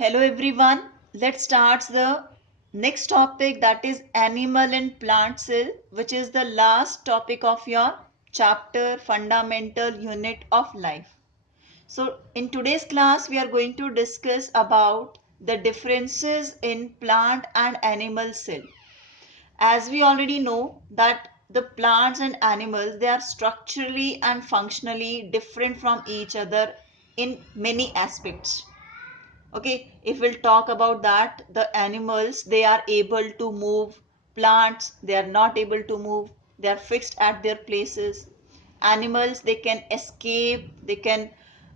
Hello everyone. Let's start the next topic, that is animal and plant cell, which is the last topic of your chapter fundamental unit of life. So in today's class we are going to discuss about the differences in plant and animal cell. As we already know that the plants and animals, they are structurally and functionally different from each other in many aspects. Okay, if we'll talk about that, the animals, they are able to move. Plants, they are not able to move. They are fixed at their places. Animals, they can escape, they can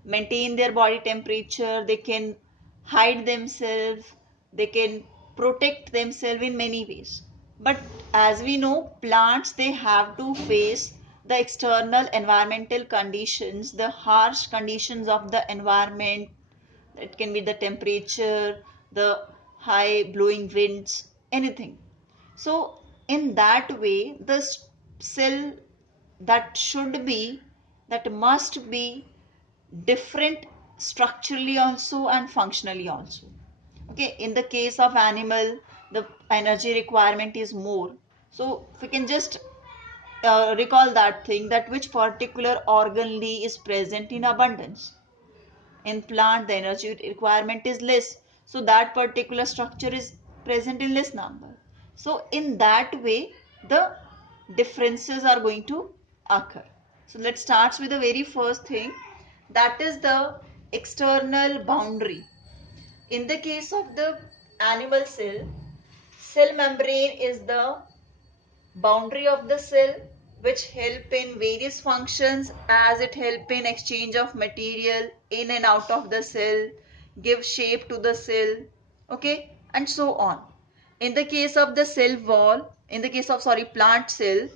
maintain their body temperature, they can hide themselves, they can protect themselves in many ways. But as we know, plants, they have to face the external environmental conditions, the harsh conditions of the environment. It can be the temperature, the high blowing winds, anything. So in that way, the cell that should be, that must be different structurally also and functionally also. Okay, in the case of animal, the energy requirement is more. So if we can just recall that thing, that which particular organ is present in abundance. In plant, the energy requirement is less, so that particular structure is present in less number. So in that way, the differences are going to occur. So let's start with the very first thing, that is the external boundary. In the case of the animal cell, cell membrane is the boundary of the cell, which help in various functions, as it help in exchange of material in and out of the cell, give shape to the cell, okay, and so on. In the case of the cell wall, in the case of plant cell,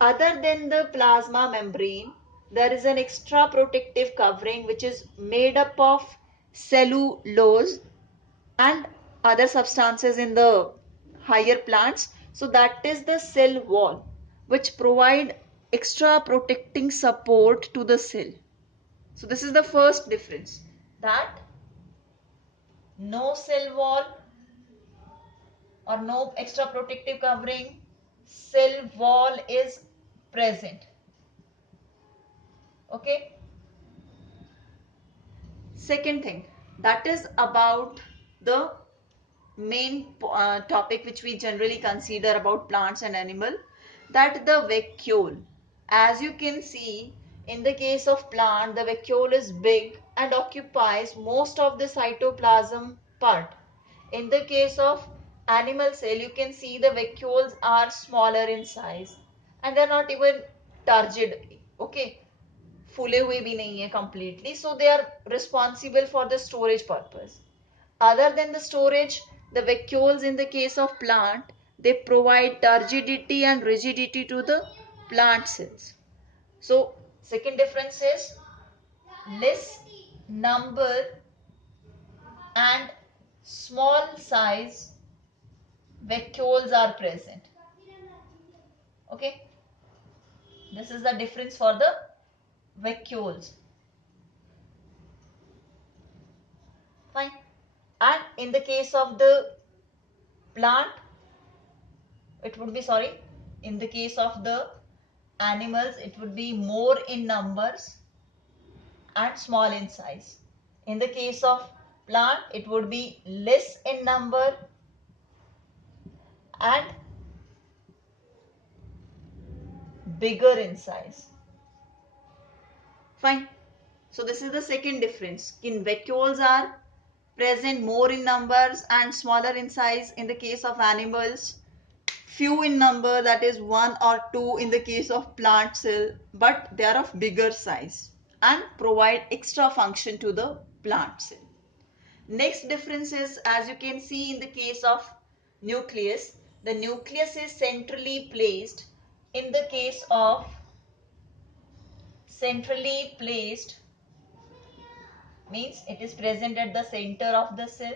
other than the plasma membrane, there is an extra protective covering which is made up of cellulose and other substances in the higher plants. So that is the cell wall, which provide extra protecting support to the cell. So this is the first difference, that no cell wall or no extra protective covering, cell wall is present. Okay. Second thing, that is about the main topic which we generally consider about plants and animal, that the vacuole. As you can see, in the case of plant, the vacuole is big and occupies most of the cytoplasm part. In the case of animal cell, you can see the vacuoles are smaller in size and they are not even turgid. Okay, फूले हुए भी नहीं है completely, so they are responsible for the storage purpose. Other than the storage, the vacuoles in the case of plant, they provide turgidity and rigidity to the plant cells. So second difference is less number and small size vacuoles are present. Okay, this is the difference for the vacuoles. Fine. And in the case of the plant, it would be, in the case of the animals, it would be more in numbers and small in size. In the case of plant, it would be less in number and bigger in size. Fine. So this is the second difference. In vacuoles are present more in numbers and smaller in size in the case of animals, few in number, that is one or two in the case of plant cell, but they are of bigger size and provide extra function to the plant cell. Next difference is, as you can see in the case of nucleus, the nucleus is centrally placed. In the case of centrally placed, means it is present at the center of the cell.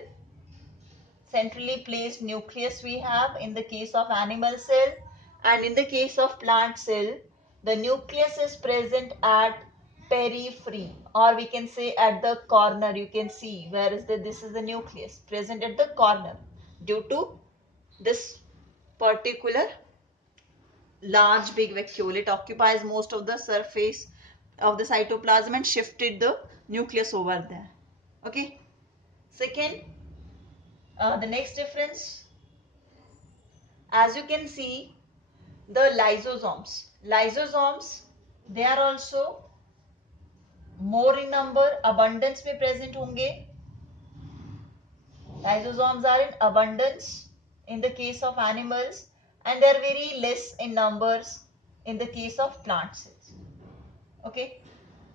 Centrally placed nucleus we have in the case of animal cell, and in the case of plant cell, the nucleus is present at periphery, or we can say at the corner. You can see where is this is the nucleus present at the corner. Due to this particular large big vacuole, it occupies most of the surface of the cytoplasm and shifted the nucleus over there. Okay. Second, the next difference, as you can see, the lysosomes, they are also more in number, abundance में present होंगे. Lysosomes are in abundance in the case of animals, and they are very less in numbers in the case of plant cells. Okay.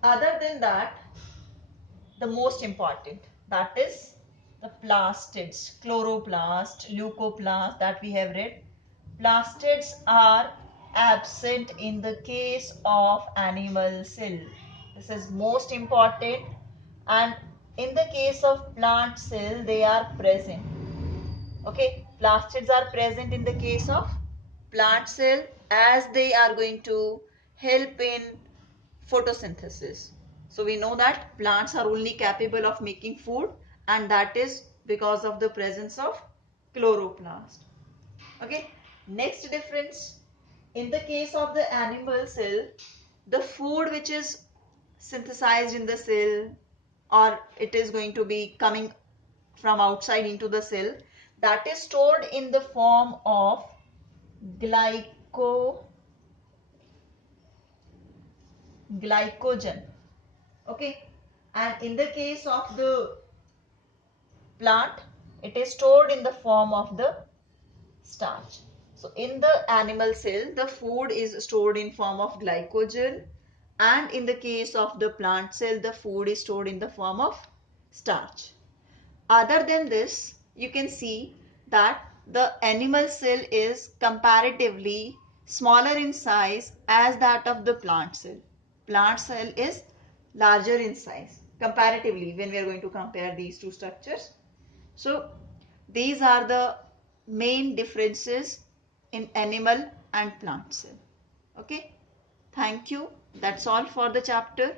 Other than that, the most important, that is the plastids, chloroplast, leucoplast that we have read. Plastids are absent in the case of animal cell. This is most important, and in the case of plant cell they are present. Okay, plastids are present in the case of plant cell as they are going to help in photosynthesis. So we know that plants are only capable of making food, and that is because of the presence of chloroplast. Okay, next difference, in the case of the animal cell, the food which is synthesized in the cell, or it is going to be coming from outside into the cell, that is stored in the form of glycogen. Okay, and in the case of the plant, it is stored in the form of the starch. So in the animal cell, the food is stored in form of glycogen, and in the case of the plant cell, the food is stored in the form of starch. Other than this, you can see that the animal cell is comparatively smaller in size as that of the plant cell. Plant cell is larger in size comparatively when we are going to compare these two structures. So these are the main differences in animal and plant cell. Okay. Thank you. That's all for the chapter.